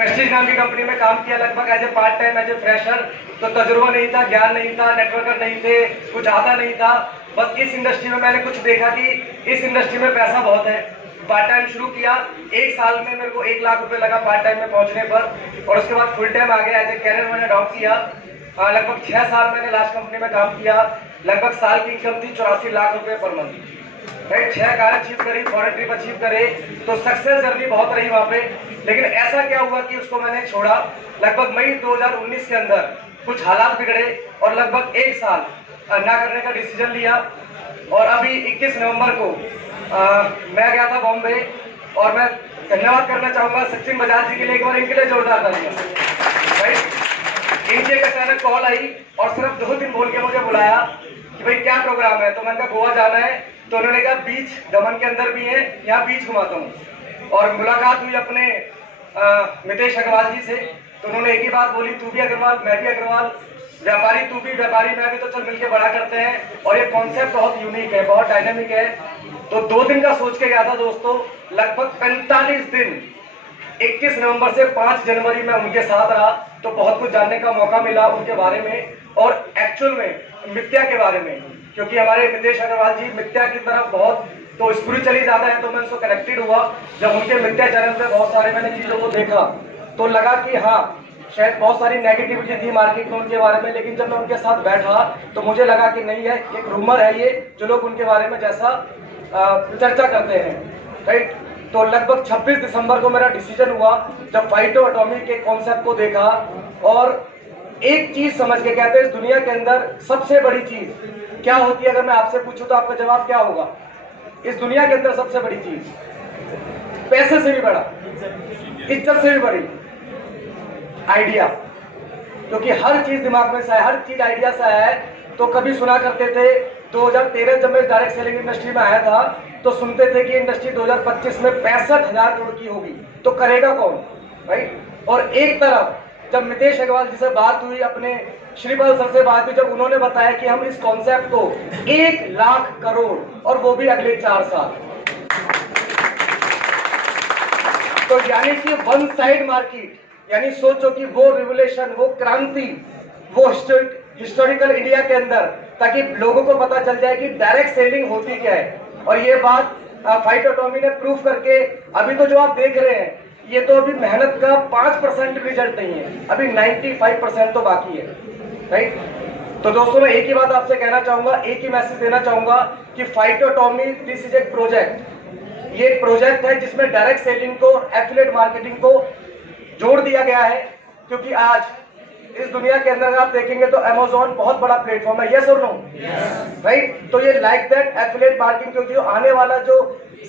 Prestige नाम की company में काम किया लगभग as a part time, as a fresher. तो तजुर्बा नहीं था, ज्ञान नहीं था, नेटवर्कर नहीं थे, कुछ आता नहीं था। बस इस इंडस्ट्री में मैंने कुछ देखा कि इस इंडस्ट्री में पैसा बहुत है। पार्ट टाइम शुरू किया, 1 साल में मेरे को 1 लाख रुपए लगा पार्ट टाइम में पहुंचने पर, और उसके बाद फुल टाइम आ गया, एज ए कैरियर मैंने अडॉप्ट किया। लगभग 6 साल मैंने लास्ट कंपनी में काम किया। लगभग साल की इनकम थी 84 लाख रुपए per month. Right, 6 car achieve करी, फॉरेन ट्रिप अचीव करे, तो सक्सेस जर्नी बहुत रही वहाँ पे। लेकिन ऐसा क्या हुआ कि उसको मैंने छोड़ा। लगभग मई 2019 के अंदर कुछ हालात बिगड़े और लगभग 1 साल ना करने का डिसीजन लिया। और अभी 21 नवंबर को मैं गया था बॉम्बे, और मैं धन्यवाद करना चाहूंगा सचिन बजाज जी के लिए, एक बार इनके लिए जोरदार तालियां। राइट, इनकी एक अचानक कॉल आई और सिर्फ 2 दिन बोल के मुझे बुलाया कि भाई क्या प्रोग्राम है। तो मैंने कहा गोवा जाना है। तो उन्होंने कहा बीच दमन के अंदर भी है, यहाँ बीच घुमाता हूँ। और मुलाकात हुई अपने मितेश अग्रवाल जी से। तो उन्होंने एक ही बात बोली, तू भी अग्रवाल मैं भी अग्रवाल, व्यापारी तू भी व्यापारी मैं भी, तो चल मिलके बड़ा करते हैं। और ये कॉन्सेप्ट बहुत यूनिक है, बहुत डायनेमिक है। तो 2 दिन का सोच के गया था दोस्तों। लगभग 45 दिन, 21 नवंबर से 5 जनवरी में उनके साथ रहा। तो बहुत कुछ जानने का मौका मिला उनके बारे में, और एक्चुअल में मिथ्या के बारे में, क्योंकि हमारे मितेश अग्रवाल जी मिथ्या की तरफ बहुत तो स्पिरिचुअली ज्यादा है। तो मैं उसको कनेक्टेड हुआ जब उनके मिथ्या चैनल पे बहुत सारे मैंने चीजों को देखा, तो लगा कि हाँ शायद बहुत सारी नेगेटिविटी थी मार्केट में उनके बारे में। लेकिन जब मैं उनके साथ बैठा तो मुझे लगा कि नहीं है, एक रूमर है ये, जो लोग उनके बारे में जैसा चर्चा करते हैं। राइट, तो लगभग 26 दिसंबर को मेरा डिसीजन हुआ जब फाइटो एटॉमिक के कॉन्सेप्ट को देखा, और एक चीज समझ के, कहते हैं इस दुनिया के अंदर सबसे बड़ी चीज क्या होती है। अगर मैं आपसे पूछूं तो आपका जवाब क्या होगा? इस दुनिया के अंदर सबसे बड़ी चीज, पैसे से भी बड़ा, इज्जत से भी बड़ी, आइडिया। क्योंकि हर चीज दिमाग में से है, हर चीज आइडिया से है। तो कभी सुना करते थे 2013 जब मैं डायरेक्ट सेलिंग इंडस्ट्री में आया था, तो सुनते थे कि इंडस्ट्री 2025 में 65,000 करोड़ की होगी। तो करेगा कौन? राइट। और एक तरफ जब मितेश अग्रवाल जी से बात हुई, अपने श्रीपाल सर से बात हुई, जब उन्होंने बताया कि हम इस कॉन्सेप्ट को 1 लाख करोड़, और वो भी अगले 4 साल, तो यानी कि वन साइड मार्केट, यानी सोचो कि वो रिवोल्यूशन, वो क्रांति, वो हिस्टोरिकल इंडिया के अंदर, ताकि लोगों को पता चल जाए कि डायरेक्ट सेलिंग होती क्या है। और ये बात फाइटो एटॉमिक ने प्रूव करके, अभी तो जो आप देख रहे हैं ये तो अभी मेहनत का 5% रिजल्ट नहीं है, अभी 95% तो बाकी है। राइट, तो दोस्तों मैं एक ही बात आपसे कहना चाहूंगा, एक ही मैसेज देना चाहूंगा कि फाइटो एटॉमिक दिस इज एक प्रोजेक्ट। ये एक प्रोजेक्ट है जिसमें डायरेक्ट सेलिंग को, एफिलिएट मार्केटिंग को जोड़ दिया गया है। क्योंकि आज इस दुनिया के अंदर आप देखेंगे तो अमेज़न बहुत बड़ा प्लेटफॉर्म है, यस और नो? राइट, तो ये लाइक दैट एफिलिएट मार्केटिंग, क्योंकि आने वाला जो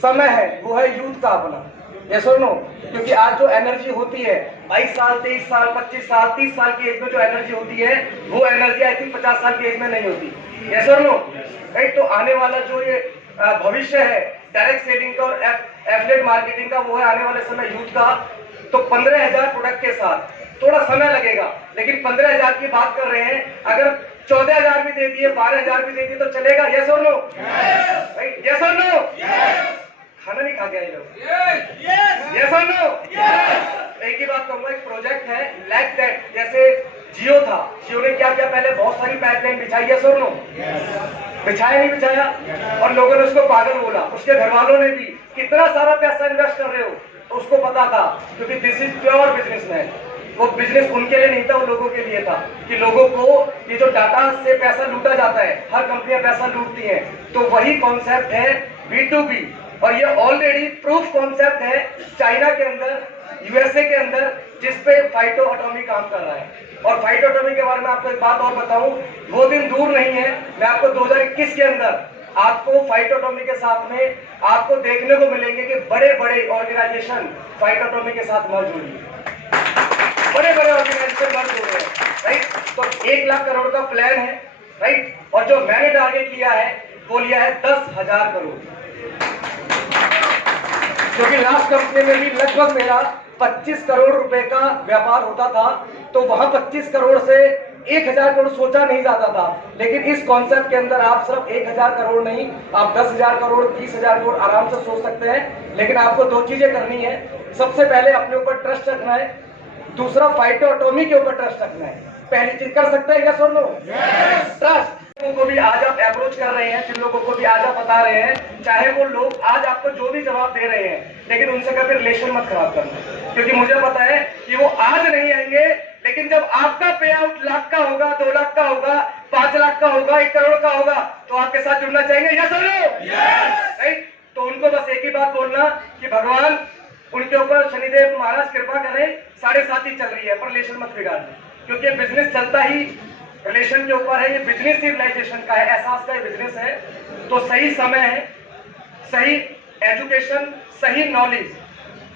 समय है वो है यूथ का अपना, यस और नो? क्योंकि आज जो एनर्जी होती है 22 साल, 23 साल, 25 साल, 30 साल की एज में जो एनर्जी होती है, वो एनर्जी आई थिंक 50 साल की एज में नहीं होती, यस और नो? राइट, तो आने वाला जो ये भविष्य है डायरेक्ट सेलिंग का और एफिलिएट मार्केटिंग का, वो है आने वाले समय यूथ का। तो 15,000 प्रोडक्ट के साथ थोड़ा समय लगेगा, लेकिन 15,000 की बात कर रहे हैं। अगर 14,000 भी दे दिए, 12,000 भी दे दिए, तो चलेगा, यस और नो? राइट, यस और नो? खाना नहीं खा गया ये लोग, यस और नो? एक ही बात कहूंगा, एक प्रोजेक्ट है लाइक दैट, जैसे जियो था, जियो ने क्या किया, पहले बहुत सारी पाइपलाइन बिछाई, यस और नो? बिछाया नहीं बिछाया? और लोगों ने उसको पागल बोला, उसके घर वालों ने भी। कितना सारा पैसा इन्वेस्ट कर रहे हो, तो उसको पता था, क्योंकि दिस इज प्योर बिजनेसमैन। वो बिजनेस उनके लिए नहीं था, वो लोगों के लिए था, कि लोगों को ये जो डाटा से पैसा लूटा जाता है, हर कंपनियां पैसा लूटती हैं, तो वही कॉन्सेप्ट है B2B। और ये ऑलरेडी प्रूफ कॉन्सेप्ट है चाइना के अंदर, यूएसए के अंदर, जिसपे फाइटो एटॉमिक काम कर रहा है। और फाइटो एटॉमिक के बारे में आपको एक बात और बताऊं, वो दिन दूर नहीं है, मैं आपको 2021 के अंदर आपको फाइटो एटॉमिक के साथ में आपको देखने को मिलेंगे कि बड़े बड़े ऑर्गेनाइजेशन फाइटो एटॉमिक के साथ मर्ज हो रही है, बड़े बड़े ऑर्गेनाइजेशन मर्ज हो रहे हैं। राइट, तो 1 लाख करोड़ का प्लान है। राइट, और जो मैंने टारगेट लिया है वो लिया है 10,000 करोड़, क्योंकि लास्ट कंपनी में भी लगभग मेरा 25 करोड़ रुपए का व्यापार होता था। तो वहां 25 करोड़ से 1,000 करोड़ सोचा नहीं जाता था। लेकिन इस कॉन्सेप्ट के अंदर आप सिर्फ 1,000 करोड़ नहीं, आप 10,000 करोड़, 30,000 करोड़ आराम से सोच सकते हैं। लेकिन आपको 2 चीजें करनी है। सबसे पहले अपने ऊपर ट्रस्ट रखना है, दूसरा फाइटोटॉमी के ऊपर ट्रस्ट रखना है। पहली चीज कर सकते हैं क्या सर लो ट्रस्ट। लोगों को भी आज आप अप्रोच कर रहे हैं, जिन लोगों को भी आज आप बता रहे हैं, चाहे वो लोग आज आपको जो भी जवाब दे रहे हैं, लेकिन उनसे कभी रिलेशन मत खराब करना, क्योंकि मुझे पता है कि वो आज नहीं आएंगे, लेकिन जब आपका पे आउट लाख का होगा, 2 लाख का होगा, 5 लाख का होगा, 1 करोड़ का होगा, तो आपके साथ जुड़ना चाहेंगे या सर राइट। तो उनको बस एक ही बात बोलना कि भगवान उनके ऊपर शनिदेव महाराज कृपा करें, 7.5 ही चल रही है, पर रिलेशन मत बिगाड़ना, क्योंकि बिजनेस चलता ही रिलेशन के ऊपर है। ये बिजनेस सिविलाइजेशन का है, एहसास का ये बिजनेस है। तो सही समय है, सही एजुकेशन, सही नॉलेज,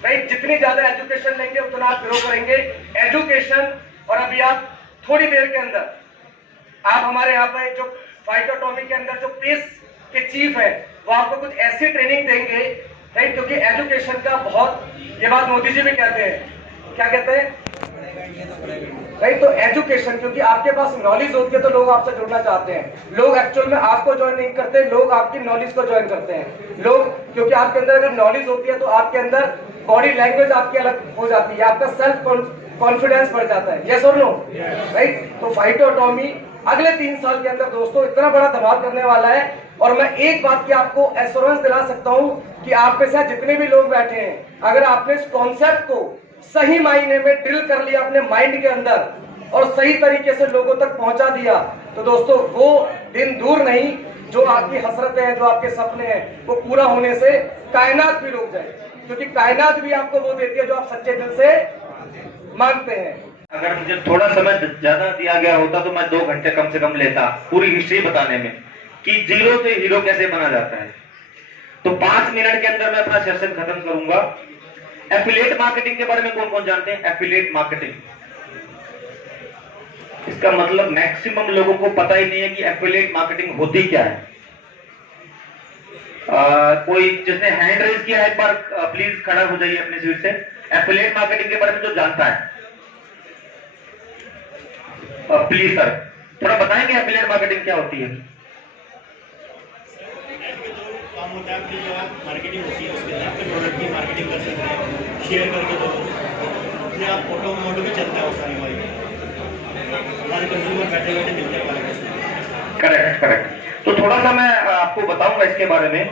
राइट। जितनी ज्यादा एजुकेशन लेंगे उतना आप ग्रो करेंगे। एजुकेशन, और अभी आप थोड़ी देर के अंदर आप हमारे यहाँ पे जो फाइटोटॉमी के अंदर जो पेस के चीफ है, वो आपको कुछ ऐसी ट्रेनिंग देंगे, राइट, क्योंकि एजुकेशन का बहुत, ये बात मोदी जी भी कहते हैं, क्या कहते हैं राइट। तो एजुकेशन, क्योंकि आपके पास नॉलेज होती है तो लोग आपसे जुड़ना चाहते हैं। लोग एक्चुअल में आपको ज्वाइन नहीं करते, लोग आपकी नॉलेज को ज्वाइन करते हैं। लोग, क्योंकि आपके अंदर अगर नॉलेज होती है तो आपके अंदर बॉडी लैंग्वेज आपकी अलग हो जाती है, आपका सेल्फ कॉन्फिडेंस बढ़ जाता है। यस और नो राइट। तो फाइटोटॉमी अगले 3 साल के अंदर दोस्तों इतना बड़ा धमाल करने वाला है, और मैं एक बात की आपको एश्योरेंस दिला सकता हूं कि आप में से जितने भी लोग बैठे हैं, अगर आपने इस कॉन्सेप्ट को सही मायने में ड्रिल कर लिया अपने माइंड के अंदर और सही तरीके से लोगों तक पहुंचा दिया, तो दोस्तों वो दिन दूर नहीं, जो आपकी हसरतें हैं, जो आपके सपने हैं, वो पूरा होने से कायनात भी रुक जाए, क्योंकि कायनात भी आपको वो देती है जो आप सच्चे दिल से मांगते हैं। अगर मुझे थोड़ा समय ज्यादा दिया गया होता तो मैं 2 घंटे कम से कम लेता पूरी हिस्ट्री बताने में कि जीरो से हीरो कैसे बना जाता है। तो 5 मिनट के अंदर मैं अपना सेशन खत्म करूंगा। एफिलिएट मार्केटिंग के बारे में कौन कौन जानते हैं? एफिलिएट मार्केटिंग, इसका मतलब मैक्सिमम लोगों को पता ही नहीं है कि एफिलिएट मार्केटिंग होती क्या है। कोई जिसने हैंड रेज किया है एक बार प्लीज खड़ा हो जाइए अपनी सीट से। एफिलिएट मार्केटिंग के बारे में जो जानता है प्लीज सर थोड़ा बताएंगे एफिलिएट मार्केटिंग क्या होती है? काम होता है आपकी, जो आप मार्केटिंग होती है उसके अंदर अपने प्रोडक्ट की मार्केटिंग कर सकते हैं, शेयर करके दो, अपने आप फोटो मोटो भी चलता है उस सारी वाली, हमारे कंज्यूमर बैठे बैठे मिलते हैं हमारे पास। Correct correct. तो थोड़ा सा मैं आपको बताऊंगा इसके बारे में।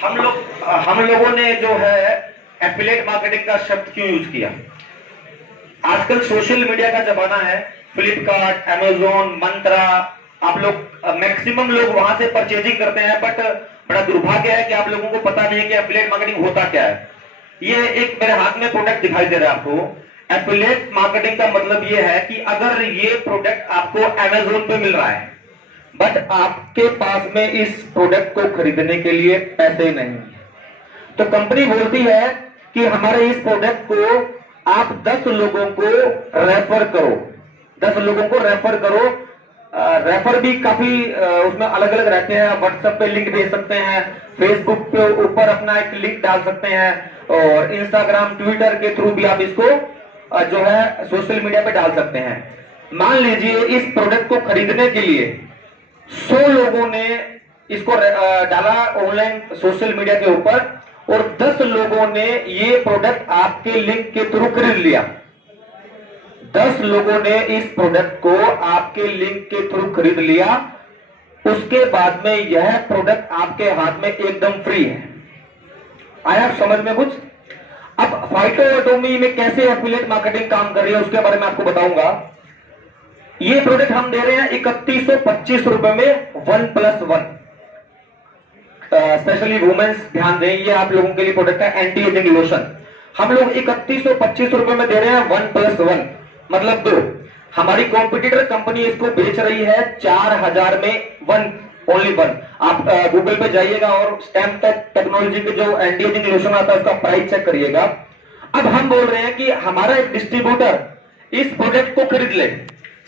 हम लोगों ने जो है एफिलिएट मार्केटिंग का शब्द क्यों यूज किया? आजकल सोशल मीडिया का जमाना है, फ्लिपकार्ट, अमेजोन, मंत्रा, आप लोग मैक्सिमम लोग वहां से परचेजिंग करते हैं, बट बड़ा दुर्भाग्य है कि आप लोगों को पता नहीं है कि एफिलिएट मार्केटिंग होता क्या है। ये एक मेरे हाथ में प्रोडक्ट दिखाई दे रहा है आपको। एफिलिएट मार्केटिंग का मतलब ये है कि अगर ये प्रोडक्ट आपको अमेजोन पे मिल रहा है, बट आपके पास में इस प्रोडक्ट को खरीदने के लिए पैसे नहीं, तो कंपनी बोलती है कि हमारे इस प्रोडक्ट को आप 10 लोगों को रेफर करो, 10 लोगों को रेफर करो। रेफर भी काफी उसमें अलग अलग रहते हैं। व्हाट्सएप पे लिंक भेज सकते हैं, फेसबुक पे ऊपर अपना एक लिंक डाल सकते हैं, और इंस्टाग्राम, ट्विटर के थ्रू भी आप इसको जो है सोशल मीडिया पे डाल सकते हैं। मान लीजिए इस प्रोडक्ट को खरीदने के लिए 100 लोगों ने इसको डाला ऑनलाइन सोशल मीडिया के ऊपर, और 10 लोगों ने ये प्रोडक्ट आपके लिंक के थ्रू खरीद लिया। 10 लोगों ने इस प्रोडक्ट को आपके लिंक के थ्रू खरीद लिया, उसके बाद में यह प्रोडक्ट आपके हाथ में एकदम फ्री है। आया आप समझ में कुछ? अब फाइटोटॉमी में कैसे एफिलिएट मार्केटिंग काम कर रही है उसके बारे में आपको बताऊंगा। ये प्रोडक्ट हम दे रहे हैं 3125 रुपए में 1+1। स्पेशली वुमेन्स ध्यान दें, ये आप लोगों के लिए प्रोडक्ट है एंटी एजिंग लोशन। हम लोग 3125 रुपए में दे रहे हैं 1+1 मतलब 2। हमारी कॉम्पिटिटर कंपनी इसको बेच रही है 4000 में 1 ओनली 1। आप गूगल पे जाइएगा और स्टैम्प टेक्नोलॉजी के जो एंटी एजिंग लोशन आता है उसका प्राइस चेक करिएगा। अब हम बोल रहे हैं कि हमारा एक डिस्ट्रीब्यूटर इस प्रोडक्ट को खरीद ले।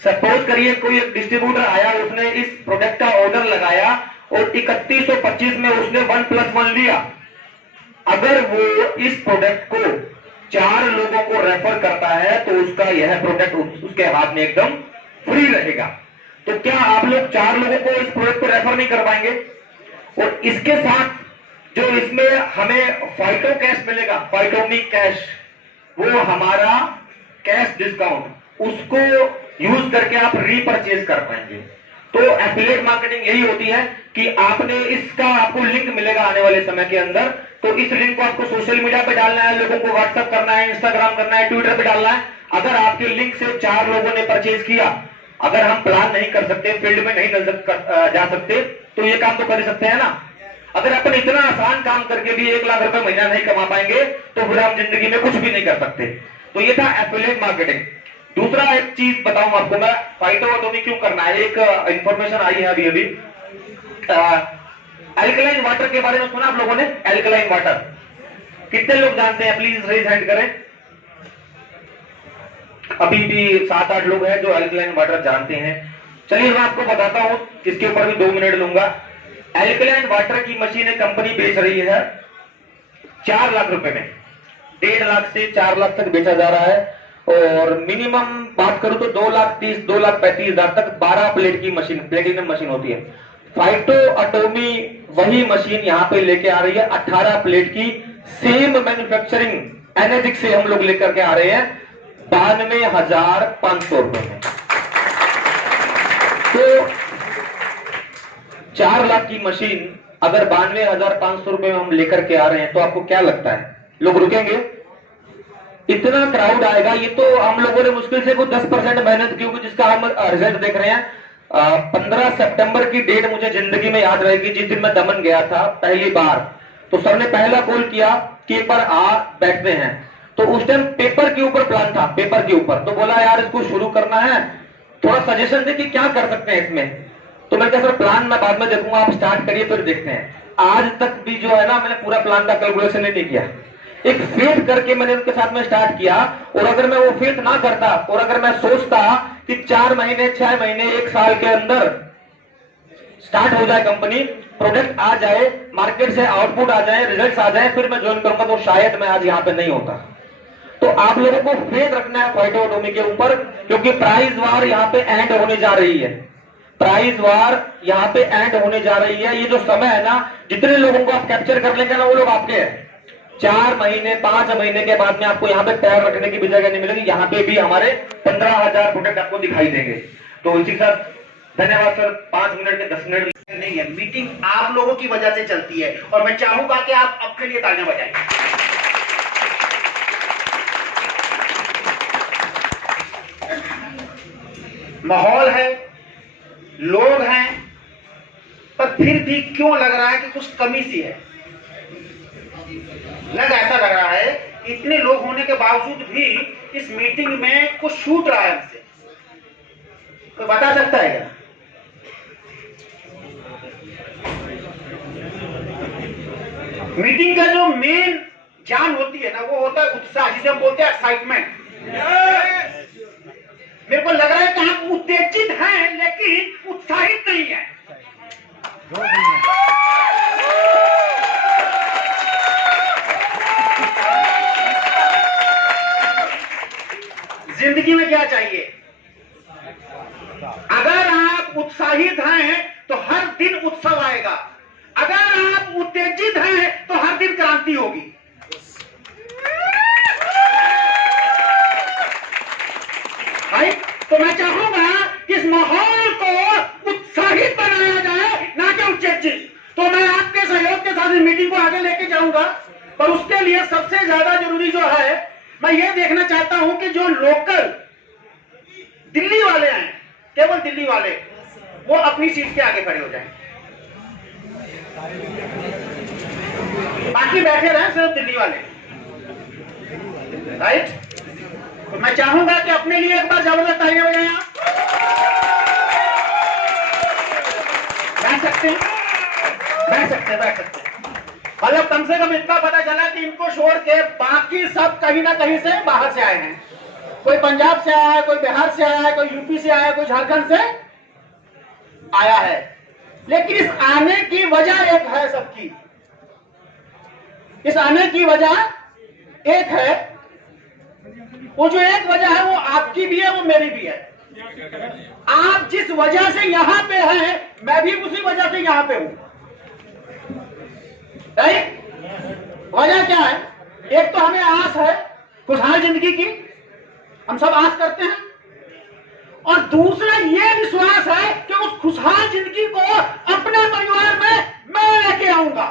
सपोज करिए कोई एक डिस्ट्रीब्यूटर आया, उसने इस प्रोडक्ट का ऑर्डर लगाया और 3125 में उसने 1+1 लिया। अगर वो इस प्रोडक्ट को 4 लोगों को रेफर करता है तो उसका यह प्रोडक्ट उसके हाथ में एकदम फ्री रहेगा। तो क्या आप लोग 4 लोगों को इस प्रोडक्ट को रेफर नहीं कर पाएंगे? और इसके साथ जो इसमें हमें फाइटो कैश मिलेगा, फाइटोमी कैश, वो हमारा कैश डिस्काउंट उसको यूज करके आप रीपरचेज कर पाएंगे। तो एफिलिएट मार्केटिंग यही होती है कि आपने इसका आपको लिंक मिलेगा आने वाले समय के अंदर, तो इस लिंक को आपको सोशल मीडिया पे डालना है, लोगों को व्हाट्सएप करना है, इंस्टाग्राम करना है, ट्विटर पे डालना है। अगर आपके लिंक से 4 लोगों ने परचेज किया, अगर हम प्लान नहीं कर सकते, फील्ड में नहीं जा सकते, तो ये काम तो कर सकते हैं ना। अगर अपन इतना आसान काम करके भी 1 लाख रुपए महीना नहीं कमा पाएंगे तो फिर हम जिंदगी में कुछ भी नहीं कर सकते। तो ये था एफिलिएट मार्केटिंग। दूसरा एक चीज बताऊं आपको मैं, फाइटोएटोमी क्यों करना है। एक इंफॉर्मेशन आई है अभी अभी, एल्कलाइन वाटर के बारे में सुना आप लोगों ने? एल्कलाइन वाटर कितने लोग जानते हैं? प्लीज रेज हैंड करें। अभी भी 7-8 लोग हैं जो एल्कलाइन वाटर जानते हैं। चलिए मैं आपको बताता हूं, इसके ऊपर भी 2 मिनट लूंगा। एल्कलाइन वाटर की मशीन एक कंपनी बेच रही है 4 लाख रुपए में, 1.5 लाख से 4 लाख तक बेचा जा रहा है। और मिनिमम बात करूं तो 2,30,000 2,35,000 तक 12 प्लेट की मशीन, प्लेटिनम मशीन होती है। फाइटोएटोमी वही मशीन यहां पे लेके आ रही है 18 प्लेट की, सेम मैन्युफैक्चरिंग एनर्जिक से हम लोग लेकर के आ रहे हैं 92,500 रुपए में। तो 4 लाख की मशीन अगर 92,500 रुपए में हम लेकर के आ रहे हैं, तो आपको क्या लगता है लोग रुकेंगे? इतना क्राउड आएगा। ये तो हम लोगों ने मुश्किल से कुछ 10% मेहनत की होगी जिसका हम रिजल्ट देख रहे हैं। 15 सितंबर की डेट मुझे जिंदगी में याद रहेगी, जिस दिन मैं दमन गया था पहली बार। तो सर ने पहला कॉल किया कि एक बार आ बैठते हैं। तो उस टाइम पेपर के ऊपर प्लान था, पेपर के ऊपर। तो बोला यार इसको शुरू करना है, थोड़ा सजेशन दे कि क्या कर सकते हैं इसमें। तो मैंने कहा सर प्लान मैं बाद में देखूंगा, आप स्टार्ट करिए फिर देखते हैं। आज तक भी जो है ना, मैंने पूरा प्लान का कैलकुलेशन नहीं किया, एक फेथ करके मैंने उनके साथ में स्टार्ट किया। और अगर मैं वो फेथ ना करता और अगर मैं सोचता कि 4 महीने 6 महीने 1 साल के अंदर स्टार्ट हो जाए कंपनी, प्रोडक्ट आ जाए, मार्केट से आउटपुट आ जाए, रिजल्ट्स आ जाए, फिर मैं ज्वाइन करूंगा, तो शायद मैं आज यहां पे नहीं होता। तो आप लोगों को फेथ रखना है फाइटोएटोमी के ऊपर, क्योंकि प्राइस वार यहां पे एंड होने जा रही है। प्राइस वार यहां पे एंड होने जा रही है। ये जो समय है ना, जितने लोगों को आप कैप्चर कर लेंगे ना, वो लोग आपके हैं। 4 महीने 5 महीने के बाद में आपको यहाँ पे पैर रखने की भी जगह नहीं मिलेगी। यहाँ पे भी हमारे 15,000 प्रोडक्ट आपको दिखाई देंगे। तो इसी के साथ धन्यवाद सर। 5 मिनट के 10 मिनट नहीं है, मीटिंग आप लोगों की वजह से चलती है और मैं चाहूंगा कि आप अपने लिए तालियां बजाएं। माहौल है, लोग हैं, पर फिर भी क्यों लग रहा है कि कुछ कमी सी है। ऐसा लग रहा है इतने लोग होने के बावजूद भी इस मीटिंग में कुछ छूट रहा है हमसे। तो बता सकता है क्या? मीटिंग का जो मेन जान होती है ना, वो होता है उत्साह, जिसे हम बोलते हैं एक्साइटमेंट। मेरे को लग रहा है कि हम उत्तेजित हैं लेकिन उत्साहित नहीं है। जिंदगी में क्या चाहिए? अगर आप उत्साहित हैं तो हर दिन उत्सव आएगा, अगर आप उत्तेजित हैं तो हर दिन क्रांति होगी। राइट? तो मैं चाहूंगा कि इस माहौल को उत्साहित बनाया जाए, ना कि उत्तेजित। तो मैं आपके सहयोग के साथ इस मीटिंग को आगे लेके जाऊंगा, पर उसके लिए सबसे ज्यादा जरूरी जो है, मैं ये देखना चाहता हूं कि जो लोकल दिल्ली वाले हैं, केवल दिल्ली वाले, वो अपनी सीट के आगे खड़े हो जाएं। बाकी बैठे रहे सिर्फ दिल्ली वाले। राइट? तो मैं चाहूंगा कि अपने लिए एक बार जबरदस्त तालियां बजाएं। आप बैठ सकते हैं, बैठ सकते हैं, बैठ सकते हैं। मतलब कम से कम इतना पता चला कि इनको छोड़ के बाकी सब कहीं ना कहीं से बाहर से आए हैं। कोई पंजाब से आया है, कोई बिहार से आया है, कोई यूपी से आया है, कोई झारखंड से आया है। लेकिन इस आने की वजह एक है सबकी। इस आने की वजह एक है। वो जो एक वजह है वो आपकी भी है, वो मेरी भी है। आप जिस वजह से यहां पे हैं, मैं भी उसी वजह से यहां पे हूं। वजह क्या है? एक तो हमें आस है खुशहाल जिंदगी की, हम सब आस करते हैं। और दूसरा ये विश्वास है कि उस खुशहाल जिंदगी को अपने परिवार में मैं लेके आऊंगा।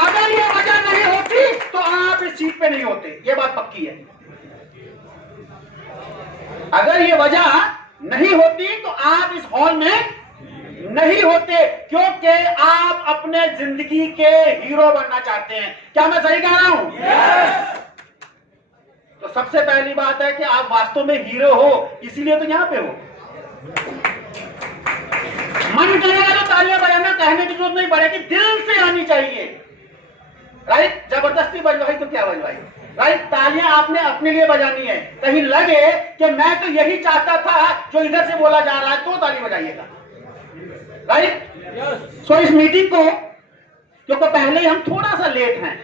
अगर ये वजह नहीं होती तो आप इस सीट पे नहीं होते, ये बात पक्की है। अगर ये वजह नहीं होती तो आप इस हॉल में नहीं होते, क्योंकि आप अपने जिंदगी के हीरो बनना चाहते हैं। क्या मैं सही कह रहा हूं? तो सबसे पहली बात है कि आप वास्तव में हीरो हो, इसीलिए तो यहां पे हो। मन करेगा तो तालियां बजाना, कहने की जरूरत नहीं पड़ेगी, दिल से आनी चाहिए। राइट? जबरदस्ती बजवाई तो क्या बजवाई? राइट? तालियां आपने अपने लिए बजानी है। कहीं लगे कि मैं तो यही चाहता था जो इधर से बोला जा रहा है, तो ताली बजाइएगा। राइट? सो इस मीटिंग को, क्योंकि पहले ही हम थोड़ा सा लेट हैं,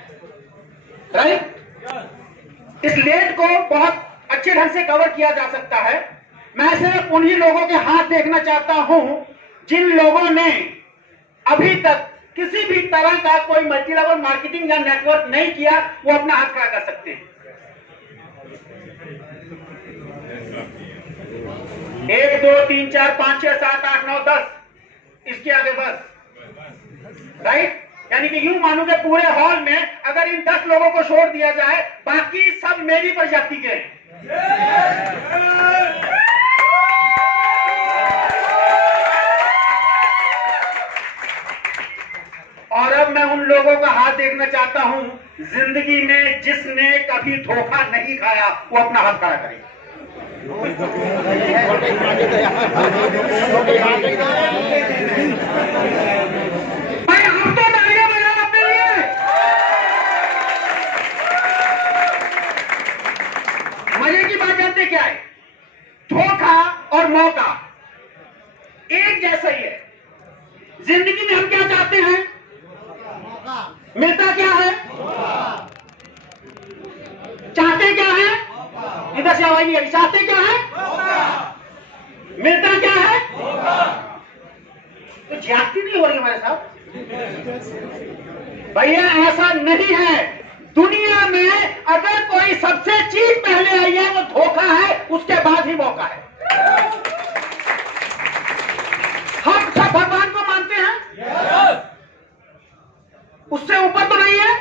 राइट, इस लेट को बहुत अच्छे ढंग से कवर किया जा सकता है। मैं सिर्फ उन्हीं लोगों के हाथ देखना चाहता हूं जिन लोगों ने अभी तक किसी भी तरह का कोई मल्टी लेवल मार्केटिंग या नेटवर्क नहीं किया, वो अपना हाथ खड़ा कर सकते हैं। 1 2 3 4 5 6 7 8 9 10, इसके आगे बस। राइट? यानी कि यूं मानो कि पूरे हॉल में अगर इन 10 लोगों को छोड़ दिया जाए, बाकी सब मेरी प्रजाति के हैं। और अब मैं उन लोगों का हाथ देखना चाहता हूं जिंदगी में जिसने कभी धोखा नहीं खाया, वो अपना हाथ खड़ा करे। भाई हम तो तालियां बजाना अपने लिए। मजे की बात जानते क्या है? धोखा और मौका एक जैसा ही है। जिंदगी में हम क्या चाहते हैं? मिलता क्या है? चाहते क्या है? इधर से आवाज नहीं आई। चाहते क्या है? मिलता क्या है? तो ज्यादती नहीं हो रही हमारे साथ। भैया ऐसा नहीं है। दुनिया में अगर कोई सबसे चीज पहले आई है वो धोखा है, उसके बाद ही मौका है। हम सब भगवान को मानते हैं, उससे ऊपर तो नहीं है।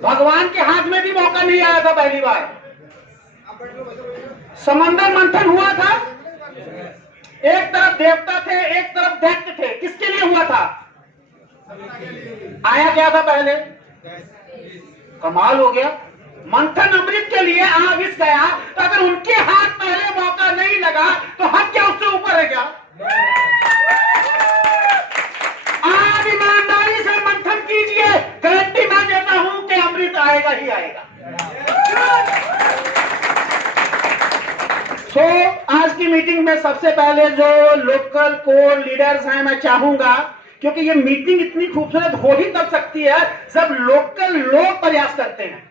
भगवान के हाथ में भी मौका नहीं आया था पहली बार। समंदर मंथन हुआ था, एक तरफ देवता थे, एक तरफ दैत्य थे। किसके लिए हुआ था? आया क्या था पहले? कमाल हो गया। मंथन अमृत के लिए आ विष गया, तो अगर उनके हाथ पहले मौका नहीं लगा तो हम क्या उससे ऊपर है क्या? आप ईमानदारी से मंथन कीजिए, गारंटी मैं देता हूं कि अमृत आएगा ही आएगा। तो आज की मीटिंग में सबसे पहले जो लोकल कोर लीडर्स हैं, मैं चाहूंगा, क्योंकि ये मीटिंग इतनी खूबसूरत हो ही तब सकती है जब लोकल लोग प्रयास करते हैं,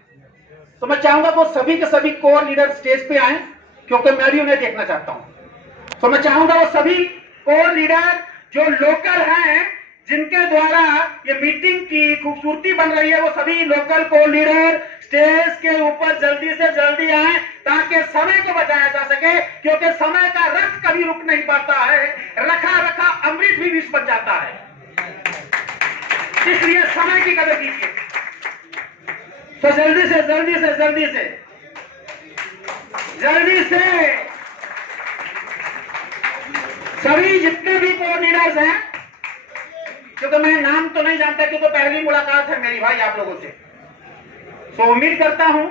तो मैं चाहूंगा वो सभी के सभी कोर लीडर स्टेज पे आए, क्योंकि मैं भी उन्हें देखना चाहता हूं। तो मैं चाहूंगा वो सभी कोर लीडर जो लोकल हैं, जिनके द्वारा ये मीटिंग की खूबसूरती बन रही है, वो सभी लोकल कोर लीडर स्टेज के ऊपर जल्दी से जल्दी आए, ताकि समय को बचाया जा सके, क्योंकि समय का रथ कभी रुक नहीं पाता है। रखा रखा अमृत भी विष बन जाता है, इसलिए समय की कदर कीजिए। तो जल्दी से जल्दी से जल्दी से जल्दी से सभी जितने भी कोर लीडर्स हैं, क्योंकि मैं नाम तो नहीं जानता, क्योंकि पहली मुलाकात है मेरी भाई आप लोगों से, तो उम्मीद करता हूं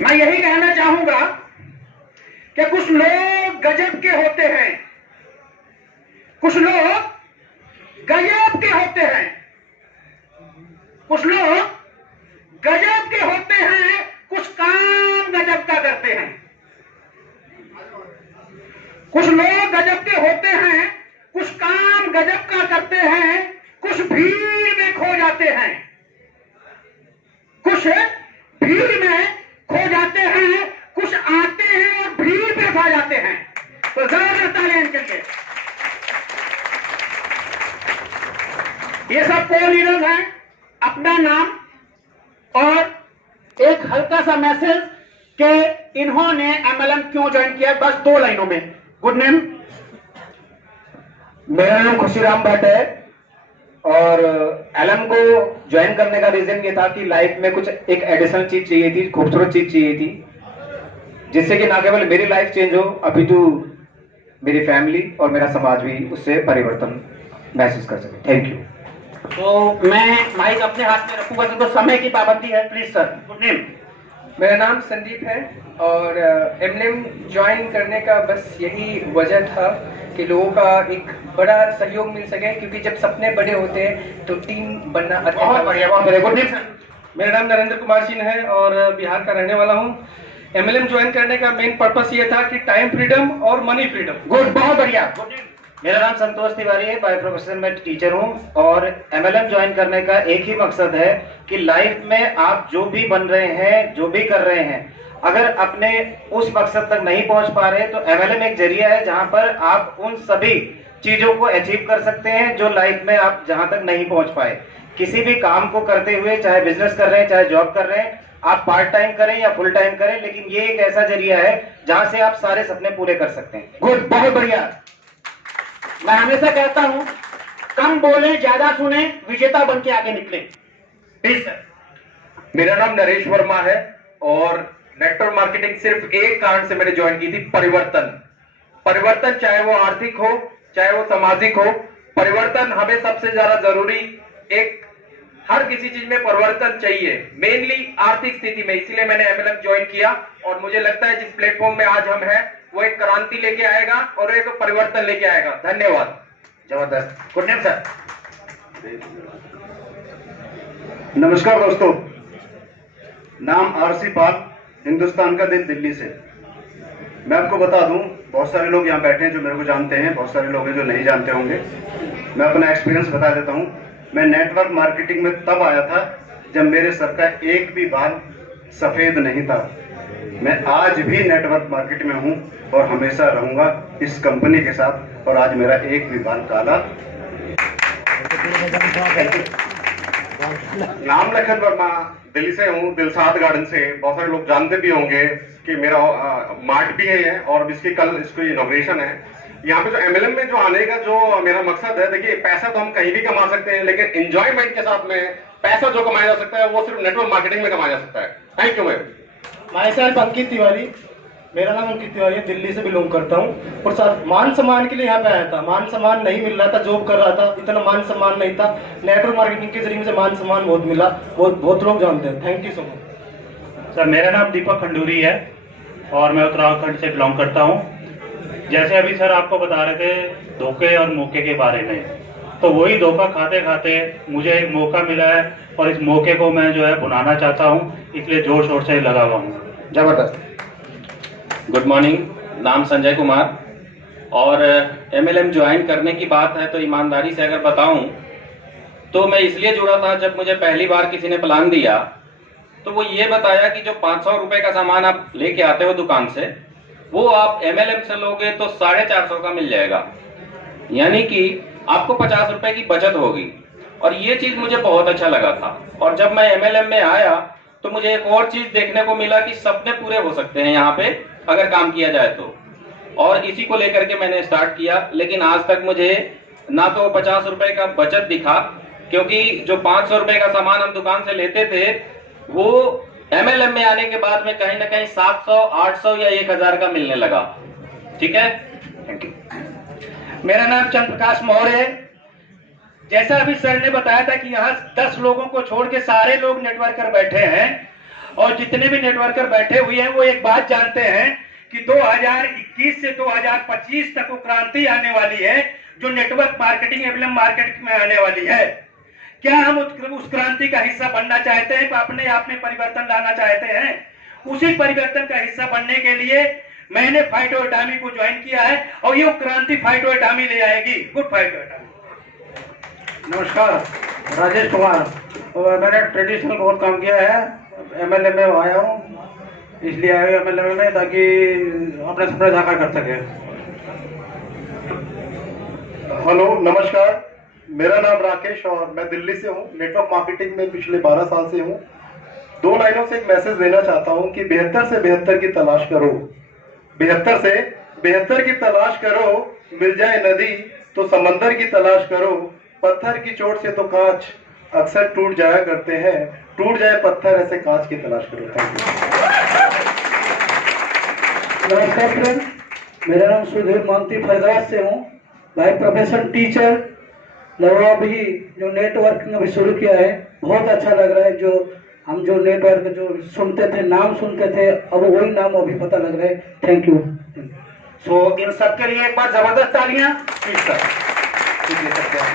मैं यही कहना चाहूंगा कि कुछ लोग गजब के होते हैं, कुछ लोग गजब के होते हैं, कुछ लोग गजब के होते हैं, कुछ काम गजब का करते हैं। कुछ लोग गजब के होते हैं, कुछ काम गजब का करते हैं, कुछ भीड़ में खो जाते हैं, कुछ भीड़ में खो जाते हैं, कुछ आते हैं और भीड़ में खा जाते हैं। तो जरूर तालियां इनके लिए। ये सब को लीडर्स हैं। अपना नाम और एक हल्का सा मैसेज कि इन्होंने एमएलएम क्यों ज्वाइन किया, बस 2 लाइनों में। Good name. मेरा नाम खुशीराम भट्ट है और एलएम को ज्वाइन करने का रीजन ये था कि लाइफ में कुछ एक एडिशनल चीज चाहिए थी, खूबसूरत चीज चाहिए थी, जिससे कि ना केवल मेरी लाइफ चेंज हो अपितु मेरी फैमिली और मेरा समाज भी उससे परिवर्तन महसूस कर सके। Thank you. तो मैं माइक अपने हाथ में रखूंगा तो समय की पाबंदी है, प्लीज सर। Good name. मेरा नाम संदीप है और एमएलएम ज्वाइन करने का बस यही वजह था कि लोगों का एक बड़ा सहयोग मिल सके, क्योंकि जब सपने बड़े होते हैं तो टीम बनना बहुत बढ़िया, बहुत बढ़िया। Good name sir. मेरा नाम नरेंद्र कुमार सिंह है और बिहार का रहने वाला हूँ। एमएलएम ज्वाइन करने का मेन पर्पस ये था कि टाइम फ्रीडम और मनी फ्रीडम। गुड, बहुत बढ़िया। Good name. मेरा नाम संतोष तिवारी है, बाय प्रोफेशन मैं टीचर हूं और एमएलएम ज्वाइन करने का एक ही मकसद है कि लाइफ में आप जो भी बन रहे हैं, जो भी कर रहे हैं, अगर अपने उस मकसद तक नहीं पहुंच पा रहे तो एमएलएम एक जरिया है जहां पर आप उन सभी चीजों को अचीव कर सकते हैं जो लाइफ में आप जहां तक नहीं पहुंच पाए। किसी भी काम को करते हुए, चाहे बिजनेस कर रहे हैं, चाहे जॉब कर रहे हैं, आप पार्ट टाइम करें या फुल टाइम करें, लेकिन ये एक ऐसा जरिया है जहां से आप सारे सपने पूरे कर सकते हैं। गुड, बहुत बढ़िया। मैं हमेशा कहता हूं कम बोले ज्यादा सुने, विजेता बन के आगे निकले। Please sir. मेरा नाम नरेश वर्मा है और नेटवर्क मार्केटिंग सिर्फ एक कारण से मैंने ज्वाइन की थी, परिवर्तन। परिवर्तन चाहे वो आर्थिक हो, चाहे वो सामाजिक हो, परिवर्तन हमें सबसे ज्यादा जरूरी, एक हर किसी चीज में परिवर्तन चाहिए, मेनली आर्थिक स्थिति में। इसीलिए मैंने एमएलएम ज्वाइन किया और मुझे लगता है जिस प्लेटफॉर्म में आज हम हैं वो एक क्रांति लेके आएगा और एक परिवर्तन लेके आएगा। धन्यवाद। जबरदस्त। Good name sir. नमस्कार दोस्तों, नाम आरसी पाल, हिंदुस्तान का दिल, दिल्ली से। मैं आपको बता दूं, बहुत सारे लोग यहाँ बैठे हैं जो मेरे को जानते हैं, बहुत सारे लोग हैं जो नहीं जानते होंगे। मैं अपना एक्सपीरियंस बता देता हूँ। मैं नेटवर्क मार्केटिंग में तब आया था जब मेरे सर का एक भी बाल सफेद नहीं था। मैं आज भी नेटवर्क मार्केट में हूँ और हमेशा रहूंगा इस कंपनी के साथ, और आज मेरा एक भी बाल काला। नाम लखन वर्मा, दिल्ली से हूँ, दिलसाद गार्डन से। बहुत सारे लोग जानते भी होंगे कि मेरा मार्ट भी है और इसकी कल इसकी इनॉग्रेशन है। यहाँ पे जो एमएलएम में जो आने का जो मेरा मकसद है, देखिए पैसा तो हम कहीं भी कमा सकते हैं, लेकिन एंजॉयमेंट के साथ में पैसा जो कमाया जा सकता है वो सिर्फ नेटवर्क मार्केटिंग में कमाया जा सकता है। Thank you ma'am. Myself Ankit Tiwari, मेरा नाम अंकित तिवारी है, दिल्ली से बिलोंग करता हूँ। और सर मान सम्मान के लिए यहाँ पे आया था। मान सम्मान नहीं मिल रहा था, जॉब कर रहा था, इतना मान सम्मान नहीं था। नेटवर्क मार्केटिंग के जरिए से मान सम्मान बहुत मिला, बहुत लोग जानते हैं। Thank you so much. Sir मेरा नाम दीपक खंडूरी है और मैं उत्तराखंड से बिलोंग करता हूँ। जैसे अभी सर आपको बता रहे थे धोखे और मौके के बारे में, तो वही धोखा खाते खाते मुझे एक मौका मिला है और इस मौके को मैं जो है भुनाना चाहता हूँ, इसलिए जोर शोर से लगा हुआ हूँ। जबरदस्त। गुड मॉर्निंग, नाम संजय कुमार। और एमएलएम ज्वाइन करने की बात है तो ईमानदारी से अगर बताऊं तो मैं इसलिए जुड़ा था, जब मुझे पहली बार किसी ने प्लान दिया तो वो ये बताया कि जो 500 रुपए का सामान आप लेके आते हो दुकान से, वो आप एमएलएम से लोगे तो 450 का मिल जाएगा, यानी कि आपको 50 रुपए की बचत होगी। और ये चीज मुझे बहुत अच्छा लगा था। और जब मैं एमएलएम में आया तो मुझे एक और चीज देखने को मिला कि सपने पूरे हो सकते हैं यहाँ पे अगर काम किया जाए तो। और इसी को लेकर के मैंने स्टार्ट किया, लेकिन आज तक मुझे ना तो 50 रुपए का बचत दिखा, क्योंकि जो 500 रुपए का सामान हम दुकान से लेते थे वो एमएलएम में आने के बाद में कहीं ना कहीं 700, 800 या 1000 का मिलने लगा। ठीक है, थैंक यू। मेरा नाम चंद्र प्रकाश मौर्य है। जैसा अभी सर ने बताया था कि यहाँ 10 लोगों को छोड़ के सारे लोग नेटवर्कर बैठे हैं, और जितने भी नेटवर्कर बैठे हुए हैं वो एक बात जानते हैं कि 2021 से 2025 तक वो क्रांति आने वाली है जो नेटवर्क मार्केटिंग, एमएलएम मार्केटिंग में आने वाली है। क्या हम उस क्रांति का हिस्सा बनना चाहते हैं, अपने आप में परिवर्तन लाना चाहते हैं? उसी परिवर्तन का हिस्सा बनने के लिए मैंने फाइट और एटामी को ज्वाइन किया है, और ये क्रांति फाइट और एटामी ले आएगी। गुड फाइट और एटामी। नमस्कार, राजेश कुमार। मैंने ट्रेडिशनल बहुत काम किया है, एमएलएम में आया हूँ, इसलिए आया हूँ एमएलएम में ताकि अपने सपने साकार कर सके। हेलो, नमस्कार, मेरा नाम राकेश और मैं दिल्ली से हूँ। नेटवर्क मार्केटिंग में पिछले 12 साल से हूँ। 2 लाइनों से एक मैसेज देना चाहता हूँ कि बेहतर से बेहतर की तलाश करो, बेहतर से बेहतर की तलाश करो। मिल जाए नदी तो समंदर की तलाश करो, पत्थर की चोट से तो कांच अक्सर टूट जाया करते हैं, टूट जाए पत्थर ऐसे कांच की तलाश करो। Thank you. नमस्कार फ्रेंड, मेरा नाम सुधीर मोहंती फैजाबाद से हूँ। By profession teacher. लगभग अभी जो नेटवर्किंग अभी शुरू किया है बहुत अच्छा लग रहा है। जो हम जो नेटवर्क जो सुनते थे, नाम सुनते थे, अब वही नाम अभी पता लग रहा है। Thank you. सो इन सबके लिए एक बार जबरदस्त तालियां। प्लीज सर, दे सकते हैं।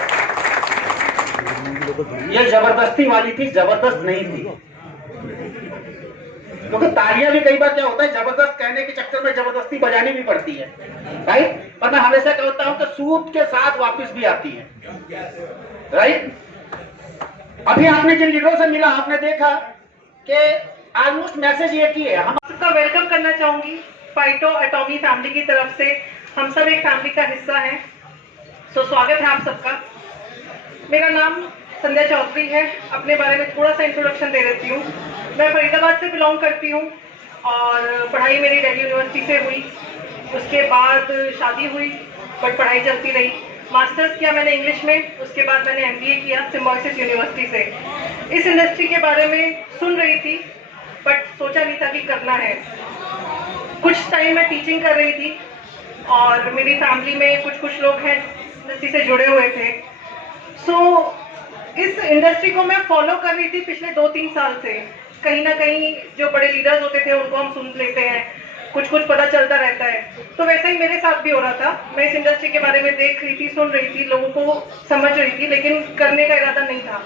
ये जबरदस्ती वाली थी, जबरदस्त नहीं थी। क्योंकि तालियां भी कई बार क्या होता है, जबरदस्त कहने के चक्कर में जबरदस्ती बजानी भी पड़ती है, राइट। पर मैं हमेशा कहता हूं कि सूद के साथ वापस भी आती है, राइट। अभी आपने जिन लीडरों से मिला, आपने देखा कि ऑलमोस्ट मैसेज एक ही है। हम सबका वेलकम करना चाहूंगी फाइटो एटॉमी फैमिली की तरफ से। हम सब एक फैमिली का हिस्सा हैं, सो स्वागत है आप सबका। मेरा नाम संध्या चौधरी है। अपने बारे में थोड़ा सा इंट्रोडक्शन दे देती हूँ। मैं फरीदाबाद से बिलोंग करती हूँ और पढ़ाई मेरी दिल्ली यूनिवर्सिटी से हुई। उसके बाद शादी हुई, बट पढ़ाई चलती रही। मास्टर्स किया मैंने इंग्लिश में, उसके बाद मैंने MBA किया सिम्बायोसिस यूनिवर्सिटी से। इस इंडस्ट्री के बारे में सुन रही थी, बट सोचा नहीं था कि करना है। कुछ टाइम मैं टीचिंग कर रही थी और मेरी फैमिली में कुछ लोग हैं इंडस्ट्री से जुड़े हुए थे। सो इस इंडस्ट्री को मैं फॉलो कर रही थी पिछले 2-3 साल से। कहीं ना कहीं जो बड़े लीडर्स होते थे उनको हम सुन लेते हैं, कुछ पता चलता रहता है। तो वैसा ही मेरे साथ भी हो रहा था। मैं इस इंडस्ट्री के बारे में देख रही थी, सुन रही थी, लोगों को समझ रही थी, लेकिन करने का इरादा नहीं था।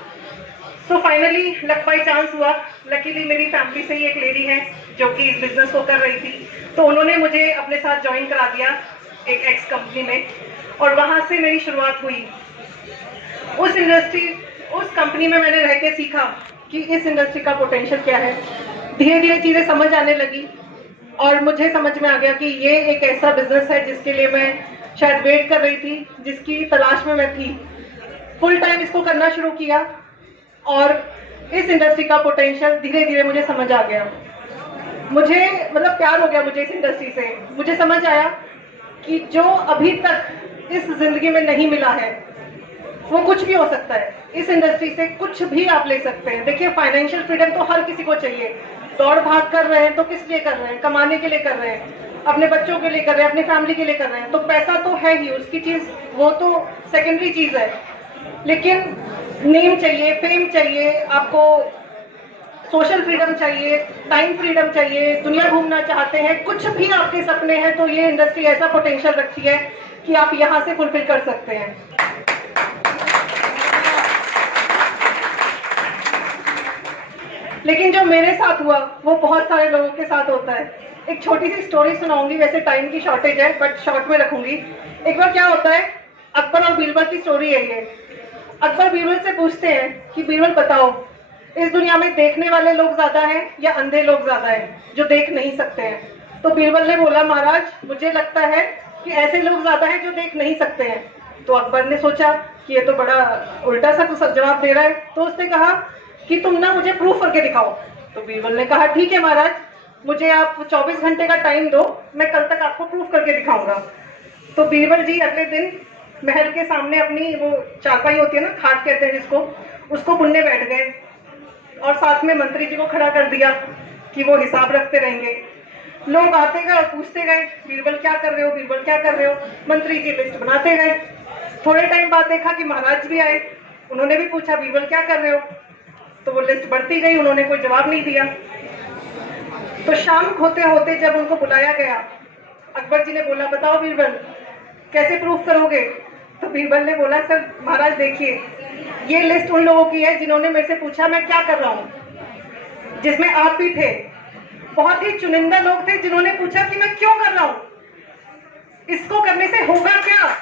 So finally luck by chance हुआ। लकीली मेरी फैमिली से ही एक लेडी है जो कि इस बिजनेस को कर रही थी, तो उन्होंने मुझे अपने साथ ज्वाइन करा दिया एक एक्स कंपनी में, और वहाँ से मेरी शुरुआत हुई। उस कंपनी में मैंने रह के सीखा कि इस इंडस्ट्री का पोटेंशियल क्या है। धीरे धीरे चीज़ें समझ आने लगी और मुझे समझ में आ गया कि ये एक ऐसा बिजनेस है जिसके लिए मैं शायद वेट कर रही थी, जिसकी तलाश में मैं थी। फुल टाइम इसको करना शुरू किया और इस इंडस्ट्री का पोटेंशियल धीरे धीरे मुझे समझ आ गया। मुझे मतलब प्यार हो गया मुझे इस इंडस्ट्री से। मुझे समझ आया कि जो अभी तक इस जिंदगी में नहीं मिला है वो कुछ भी हो सकता है। इस इंडस्ट्री से कुछ भी आप ले सकते हैं। देखिए, फाइनेंशियल फ्रीडम तो हर किसी को चाहिए। दौड़ भाग कर रहे हैं तो किस लिए कर रहे हैं? कमाने के लिए कर रहे हैं, अपने बच्चों के लिए कर रहे हैं, अपनी फैमिली के लिए कर रहे हैं। तो पैसा तो है ही, उसकी चीज वो तो सेकेंडरी चीज है। लेकिन नेम चाहिए, फेम चाहिए, आपको सोशल फ्रीडम चाहिए, टाइम फ्रीडम चाहिए, दुनिया घूमना चाहते हैं, कुछ भी आपके सपने हैं, तो ये इंडस्ट्री ऐसा पोटेंशियल रखती है कि आप यहाँ से फुलफिल कर सकते हैं। लेकिन जो मेरे साथ हुआ वो बहुत सारे लोगों के साथ होता है। एक छोटी सी स्टोरी सुनाऊंगी, वैसे टाइम की शॉर्टेज है बट शॉर्ट में रखूंगी। एक बार क्या होता है, अकबर और बीरबल की स्टोरी है ये। अकबर बीरबल से पूछते हैं कि बीरबल बताओ, इस दुनिया में देखने वाले लोग ज्यादा हैं या अंधे लोग ज्यादा हैं जो देख नहीं सकते हैं? तो बीरबल ने बोला, महाराज मुझे लगता है कि ऐसे लोग ज्यादा हैं जो देख नहीं सकते हैं। तो अकबर ने सोचा कि ये तो बड़ा उल्टा सा जवाब दे रहा है। तो उसने कहा कि तुम ना मुझे प्रूफ करके दिखाओ। तो बीरबल ने कहा, ठीक है महाराज, मुझे आप 24 घंटे का टाइम दो, मैं कल तक आपको प्रूफ करके दिखाऊंगा। तो बीरबल जी अगले दिन महल के सामने अपनी वो चारपाई होती है ना, खाट कहते हैं जिसको, उसको बुनने बैठ गए और साथ में मंत्री जी को खड़ा कर दिया कि वो हिसाब रखते रहेंगे। लोग आते गए और पूछते गए, बीरबल क्या कर रहे हो, बीरबल क्या कर रहे हो? मंत्री जी लिस्ट बनाते गए। थोड़े टाइम बाद देखा कि महाराज भी आए, उन्होंने भी पूछा, बीरबल क्या कर रहे हो? तो वो लिस्ट बढ़ती गई, उन्होंने कोई जवाब नहीं दिया। तो शाम होते होते जब उनको बुलाया गया, अकबर जी ने बोला, बताओ बीरबल कैसे प्रूफ करोगे? तो बीरबल ने बोला, सर महाराज देखिए, ये लिस्ट उन लोगों की है जिन्होंने मेरे से पूछा मैं क्या कर रहा हूँ, जिसमें आप भी थे। बहुत ही चुनिंदा लोग थे जिन्होंने पूछा कि मैं क्यों कर रहा हूँ, इसको करने से होगा क्या?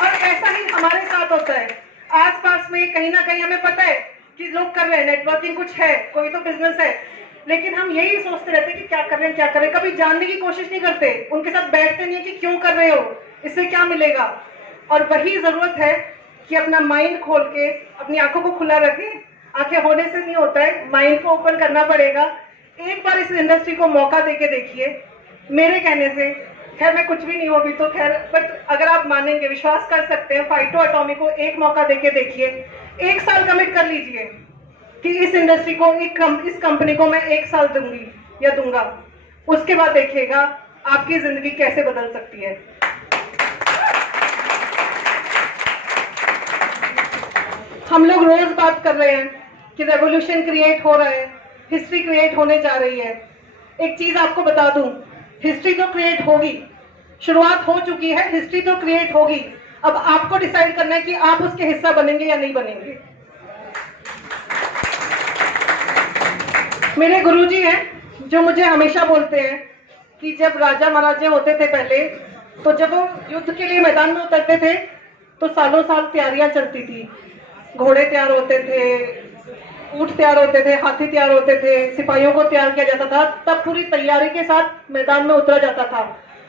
और ऐसा ही हमारे साथ होता है। आसपास में कहीं ना कहीं हमें पता है कि लोग कर रहे हैं, नेटवर्किंग कुछ है, कोई तो बिजनेस है, लेकिन हम यही सोचते रहते हैं कि क्या कर रहे हैं, क्या कर रहे हैं। कभी जानने की कोशिश नहीं करते, उनके साथ बैठते नहीं है कि क्यों कर रहे हो, इससे क्या मिलेगा। और वही ज़रूरत है कि अपना माइंड खोल के अपनी आंखों को खुला रखें। आंखें होने से नहीं होता है, माइंड को ओपन करना पड़ेगा। एक बार इस इंडस्ट्री को मौका देके देखिए। मेरे कहने से, खैर मैं कुछ भी नहीं हूँ अभी तो खैर, बट अगर आप मानेंगे, विश्वास कर सकते हैं, फाइटो एटॉमी को एक मौका देके देखिए। 1 साल कमिट कर लीजिए कि इस इंडस्ट्री को, इस कंपनी को मैं 1 साल दूंगी या दूंगा। उसके बाद देखिएगा आपकी जिंदगी कैसे बदल सकती है। हम लोग रोज बात कर रहे हैं कि रेवोल्यूशन क्रिएट हो रहा है, हिस्ट्री क्रिएट होने जा रही है। एक चीज आपको बता दूं, हिस्ट्री तो क्रिएट होगी, शुरुआत हो चुकी है, हिस्ट्री तो क्रिएट होगी। अब आपको डिसाइड करना है कि आप उसके हिस्सा बनेंगे या नहीं बनेंगे। मेरे गुरुजी हैं जो मुझे हमेशा बोलते हैं कि जब राजा महाराजे होते थे पहले, तो जब वो युद्ध के लिए मैदान में उतरते थे तो सालों साल तैयारियां चलती थी। घोड़े तैयार होते थे, ऊंट तैयार होते थे, हाथी तैयार होते थे, सिपाहियों को तैयार किया जाता था, तब पूरी तैयारी के साथ मैदान में उतरा जाता था।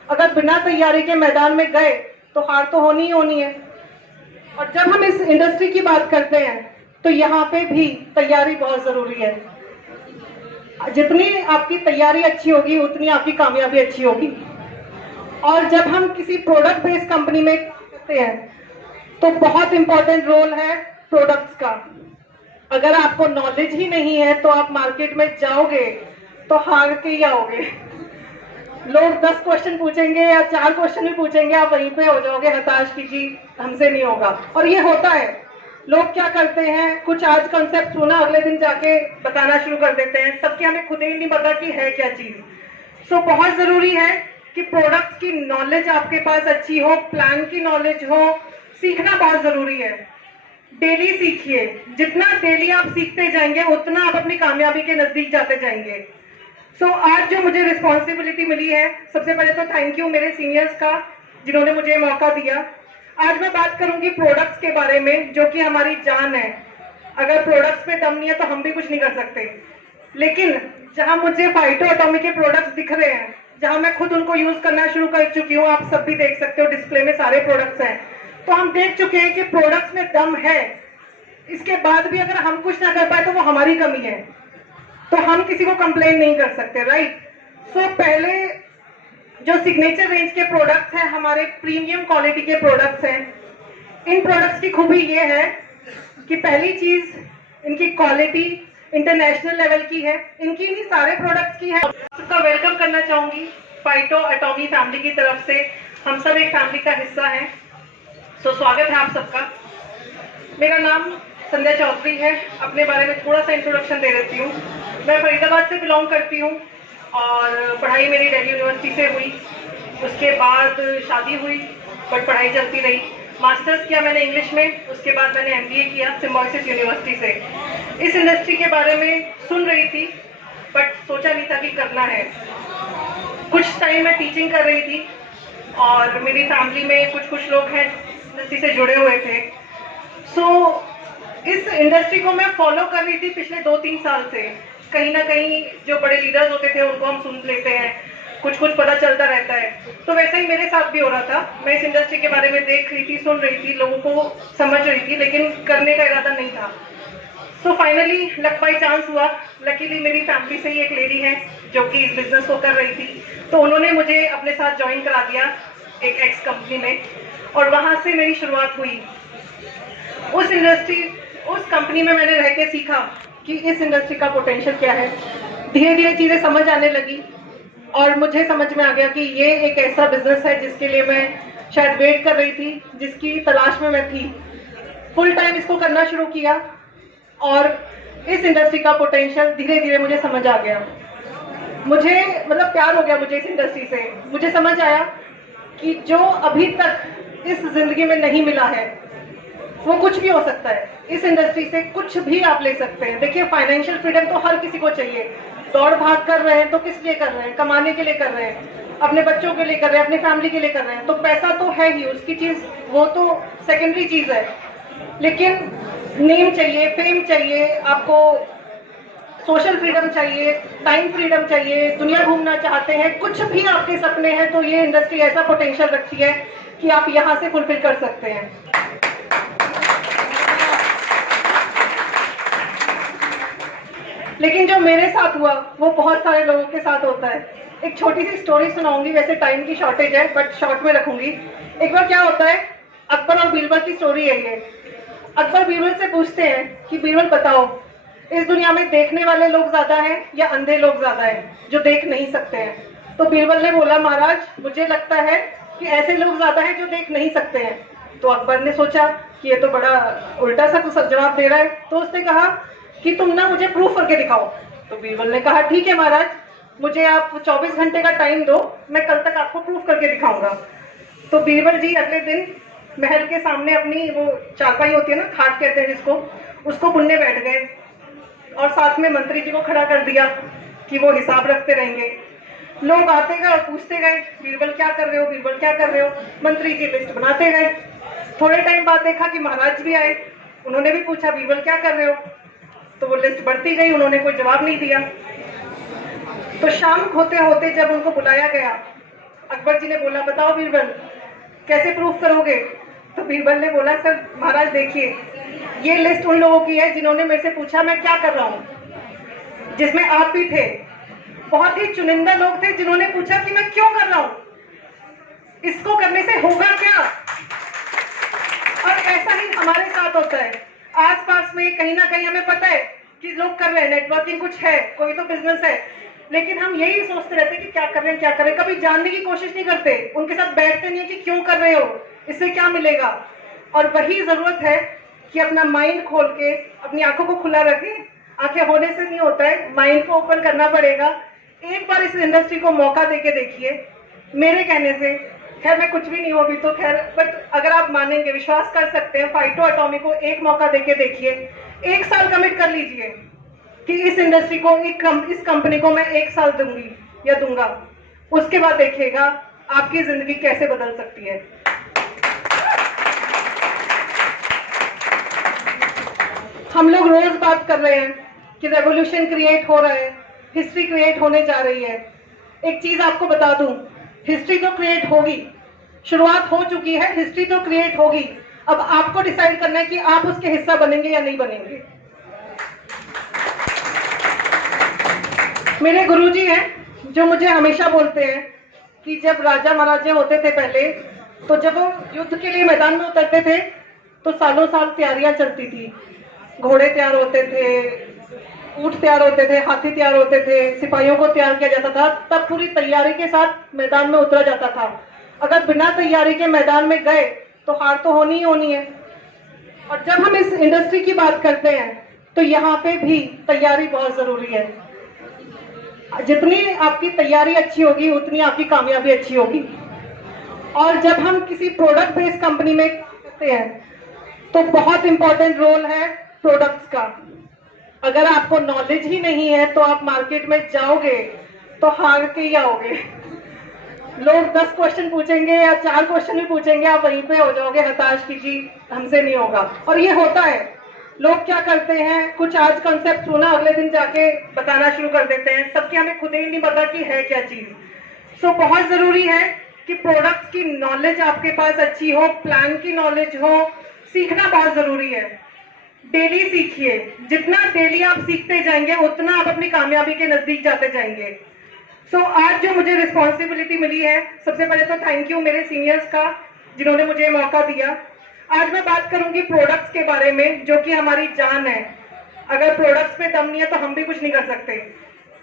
अगर बिना तैयारी के मैदान में गए तो हार तो होनी ही होनी है। और जब हम इस इंडस्ट्री की बात करते हैं तो यहाँ पे भी तैयारी बहुत जरूरी है। जितनी आपकी तैयारी अच्छी होगी उतनी आपकी कामयाबी अच्छी होगी। और जब हम किसी प्रोडक्ट बेस्ड कंपनी में करते हैं तो बहुत इंपॉर्टेंट रोल है प्रोडक्ट्स का। अगर आपको नॉलेज ही नहीं है तो आप मार्केट में जाओगे तो हार के ही आओगे। लोग 10 क्वेश्चन पूछेंगे या 4 क्वेश्चन भी पूछेंगे, आप वहीं पे हो जाओगे हताश कि जी हमसे नहीं होगा। और ये होता है। लोग क्या करते हैं, कुछ आज कॉन्सेप्ट सुना, अगले दिन जाके बताना शुरू कर देते हैं, सबके हमें खुद ही नहीं पता कि है क्या चीज। सो बहुत जरूरी है कि प्रोडक्ट की नॉलेज आपके पास अच्छी हो, प्लान की नॉलेज हो। सीखना बहुत जरूरी है, डेली सीखिए। जितना डेली आप सीखते जाएंगे उतना आप अपनी कामयाबी के नजदीक जाते जाएंगे। सो आज जो मुझे रिस्पॉन्सिबिलिटी मिली है, सबसे पहले तो थैंक यू मेरे सीनियर्स का जिन्होंने मुझे मौका दिया। आज मैं बात करूंगी प्रोडक्ट्स के बारे में, जो कि हमारी जान है। अगर प्रोडक्ट्स में दम नहीं है तो हम भी कुछ नहीं कर सकते। लेकिन जहां मुझे फाइटो एटॉमी के प्रोडक्ट्स दिख रहे हैं, जहां मैं खुद उनको यूज करना शुरू कर चुकी हूँ, आप सब भी देख सकते हो, डिस्प्ले में सारे प्रोडक्ट्स हैं, तो हम देख चुके हैं कि प्रोडक्ट्स में दम है। इसके बाद भी अगर हम कुछ ना कर पाए तो वो हमारी कमी है, तो हम किसी को कंप्लेन नहीं कर सकते, राइट। सो पहले जो सिग्नेचर रेंज के प्रोडक्ट्स हैं, हमारे प्रीमियम क्वालिटी के प्रोडक्ट्स हैं। इन प्रोडक्ट्स की खूबी ये है कि पहली चीज, इनकी क्वालिटी इंटरनेशनल लेवल की है। इनकी नहीं, सारे प्रोडक्ट्स की है। सबका वेलकम करना चाहूंगी फाइटो एटॉमी फैमिली की तरफ से। हम सब एक फैमिली का हिस्सा हैं, तो स्वागत है आप सबका। मेरा नाम संध्या चौधरी है। अपने बारे में थोड़ा सा इंट्रोडक्शन दे देती हूँ। मैं फरीदाबाद से बिलोंग करती हूँ और पढ़ाई मेरी दिल्ली यूनिवर्सिटी से हुई। उसके बाद शादी हुई, बट पढ़ाई चलती रही। मास्टर्स किया मैंने इंग्लिश में, उसके बाद मैंने MBA किया सिम्बायोसिस यूनिवर्सिटी से। इस इंडस्ट्री के बारे में सुन रही थी, बट सोचा नहीं था कि करना है। कुछ टाइम मैं टीचिंग कर रही थी और मेरी फैमिली में कुछ लोग हैं इंडस्ट्री से जुड़े हुए थे। सो इस इंडस्ट्री को मैं फॉलो कर रही थी पिछले 2-3 साल से। कहीं ना कहीं जो बड़े लीडर्स होते थे उनको हम सुन लेते हैं, कुछ पता चलता रहता है। तो वैसा ही मेरे साथ भी हो रहा था। मैं इस इंडस्ट्री के बारे में देख रही थी, सुन रही थी, लोगों को समझ रही थी, लेकिन करने का इरादा नहीं था। So finally luck by chance हुआ। लकीली मेरी फैमिली से ही एक लेडी है जो कि इस बिजनेस को कर रही थी, तो उन्होंने मुझे अपने साथ ज्वाइन करा दिया एक एक्स कंपनी में, और वहाँ से मेरी शुरुआत हुई। उस कंपनी में मैंने रह के सीखा कि इस इंडस्ट्री का पोटेंशियल क्या है। धीरे धीरे चीज़ें समझ आने लगी और मुझे समझ में आ गया कि ये एक ऐसा बिजनेस है जिसके लिए मैं शायद वेट कर रही थी, जिसकी तलाश में मैं थी। फुल टाइम इसको करना शुरू किया और इस इंडस्ट्री का पोटेंशियल धीरे धीरे मुझे समझ आ गया। मुझे मतलब प्यार हो गया मुझे इस इंडस्ट्री से। मुझे समझ आया कि जो अभी तक इस जिंदगी में नहीं मिला है वो कुछ भी हो सकता है। इस इंडस्ट्री से कुछ भी आप ले सकते हैं। देखिए, फाइनेंशियल फ्रीडम तो हर किसी को चाहिए। दौड़ भाग कर रहे हैं तो किस लिए कर रहे हैं? कमाने के लिए कर रहे हैं, अपने बच्चों के लिए कर रहे हैं, अपनी फैमिली के लिए कर रहे हैं। तो पैसा तो है ही, उसकी चीज वो तो सेकेंडरी चीज है। लेकिन नेम चाहिए, फेम चाहिए, आपको सोशल फ्रीडम चाहिए, टाइम फ्रीडम चाहिए, दुनिया घूमना चाहते हैं, कुछ भी आपके सपने हैं, तो ये इंडस्ट्री ऐसा पोटेंशियल रखती है कि आप यहाँ से फुलफिल कर सकते हैं। लेकिन जो मेरे साथ हुआ वो बहुत सारे लोगों के साथ होता है। एक छोटी सी स्टोरी सुनाऊंगी, वैसे टाइम की शॉर्टेज है बट शॉर्ट में रखूंगी। एक बार क्या होता है, अकबर और बीरबल की स्टोरी है ये। अकबर बीरबल से पूछते हैं कि बीरबल बताओ, इस दुनिया में देखने वाले लोग ज्यादा हैं या अंधे लोग ज्यादा हैं जो देख नहीं सकते हैं? तो बीरबल ने बोला, महाराज मुझे लगता है कि ऐसे लोग ज्यादा हैं जो देख नहीं सकते हैं। तो अकबर ने सोचा कि ये तो बड़ा उल्टा सा जवाब दे रहा है, तो उसने कहा कि तुम ना मुझे प्रूफ करके दिखाओ। तो बीरबल ने कहा, ठीक है महाराज, मुझे आप 24 घंटे का टाइम दो, मैं कल तक आपको प्रूफ करके दिखाऊंगा। तो बीरबल जी अगले दिन महल के सामने अपनी वो चारपाई होती है ना, खाट कहते हैं जिसको, उसको बुनने बैठ गए और साथ में मंत्री जी को खड़ा कर दिया कि वो हिसाब रखते रहेंगे। लोग आते गए और पूछते गए, बीरबल क्या कर रहे हो, बीरबल क्या कर रहे हो? मंत्री जी लिस्ट बनाते गए। थोड़े टाइम बाद देखा कि महाराज भी आए, उन्होंने भी पूछा, बीरबल क्या कर रहे हो? तो वो लिस्ट बढ़ती गई, उन्होंने कोई जवाब नहीं दिया। तो शाम होते होते जब उनको बुलाया गया, अकबर जी ने बोला, बताओ बीरबल कैसे प्रूफ करोगे? तो बीरबल ने बोला, सर महाराज देखिए, ये लिस्ट उन लोगों की है जिन्होंने मेरे से पूछा मैं क्या कर रहा हूँ, जिसमें आप भी थे। बहुत ही चुनिंदा लोग थे जिन्होंने पूछा कि मैं क्यों कर रहा हूँ, इसको करने से होगा क्या? और ऐसा ही हमारे साथ होता है। आसपास में कहीं ना कहीं हमें पता है कि लोग कर रहे हैं, नेटवर्किंग कुछ है, कोई तो बिजनेस है, लेकिन हम यही सोचते रहते हैं कि क्या कर रहे हैं, क्या कर रहे हैं। कभी जानने की कोशिश नहीं करते, उनके साथ बैठते नहीं है कि क्यों कर रहे हो, इससे क्या मिलेगा। और वही जरूरत है कि अपना माइंड खोल के अपनी आंखों को खुला रखें। आंखें होने से नहीं होता है, माइंड को ओपन करना पड़ेगा। एक बार इस इंडस्ट्री को मौका देके देखिए। मेरे कहने से, खैर मैं कुछ भी नहीं हूँ अभी तो खैर, बट अगर आप मानेंगे, विश्वास कर सकते हैं, फाइटो एटॉमिक को एक मौका देके देखिए। 1 साल कमिट कर लीजिए कि इस इंडस्ट्री को, इस कंपनी को मैं 1 साल दूंगी या दूंगा। उसके बाद देखिएगा आपकी जिंदगी कैसे बदल सकती है। हम लोग रोज बात कर रहे हैं कि रेवोल्यूशन क्रिएट हो रहा है, हिस्ट्री क्रिएट होने जा रही है। एक चीज आपको बता दूं, हिस्ट्री तो क्रिएट होगी, शुरुआत हो चुकी है, हिस्ट्री तो क्रिएट होगी। अब आपको डिसाइड करना है कि आप उसके हिस्सा बनेंगे या नहीं बनेंगे। मेरे गुरुजी हैं जो मुझे हमेशा बोलते हैं कि जब राजा महाराजा होते थे पहले, तो जब वो युद्ध के लिए मैदान में उतरते थे तो सालों साल तैयारियां चलती थी। घोड़े तैयार होते थे, ऊंट तैयार होते थे, हाथी तैयार होते थे, सिपाहियों को तैयार किया जाता था, तब पूरी तैयारी के साथ मैदान में उतरा जाता था। अगर बिना तैयारी के मैदान में गए तो हार तो होनी ही होनी है। और जब हम इस इंडस्ट्री की बात करते हैं तो यहाँ पे भी तैयारी बहुत जरूरी है। जितनी आपकी तैयारी अच्छी होगी उतनी आपकी कामयाबी अच्छी होगी। और जब हम किसी प्रोडक्ट बेस्ड कंपनी में करते हैं तो बहुत इंपॉर्टेंट रोल है प्रोडक्ट्स का। अगर आपको नॉलेज ही नहीं है तो आप मार्केट में जाओगे तो हार के ही आओगे। लोग 10 क्वेश्चन पूछेंगे या 4 क्वेश्चन भी पूछेंगे, आप वहीं पे हो जाओगे हताश की जी हमसे नहीं होगा। और ये होता है। लोग क्या करते हैं, कुछ आज कॉन्सेप्ट सुना, अगले दिन जाके बताना शुरू कर देते हैं, सबके हमें खुद ही नहीं पता कि है क्या चीज। सो बहुत जरूरी है कि प्रोडक्ट्स की नॉलेज आपके पास अच्छी हो, प्लान की नॉलेज हो, सीखना बहुत जरूरी है। डेली सीखिए, जितना डेली आप सीखते जाएंगे उतना आप अपनी कामयाबी के नजदीक जाते जाएंगे। सो आज जो मुझे रिस्पॉन्सिबिलिटी मिली है, सबसे पहले तो थैंक यू मेरे सीनियर्स का जिन्होंने मुझे मौका दिया। आज मैं बात करूंगी प्रोडक्ट्स के बारे में जो कि हमारी जान है। अगर प्रोडक्ट्स पे दम नहीं है तो हम भी कुछ नहीं कर सकते।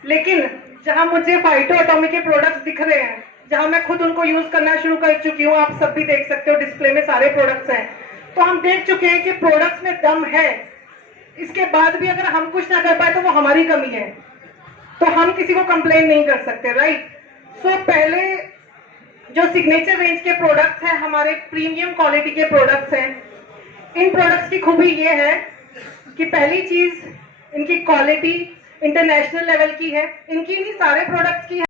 लेकिन जहां मुझे फाइटो एटॉमिक के प्रोडक्ट्स दिख रहे हैं, जहां मैं खुद उनको यूज करना शुरू कर चुकी हूँ, आप सब भी देख सकते हो डिस्प्ले में सारे प्रोडक्ट्स हैं, तो हम देख चुके हैं कि प्रोडक्ट्स में दम है। इसके बाद भी अगर हम कुछ ना कर पाए तो वो हमारी कमी है, तो हम किसी को कंप्लेन नहीं कर सकते, राइट। सो पहले जो सिग्नेचर रेंज के प्रोडक्ट्स हैं, हमारे प्रीमियम क्वालिटी के प्रोडक्ट्स हैं। इन प्रोडक्ट्स की खूबी ये है कि पहली चीज इनकी क्वालिटी इंटरनेशनल लेवल की है। इनकी नहीं, सारे प्रोडक्ट्स की है।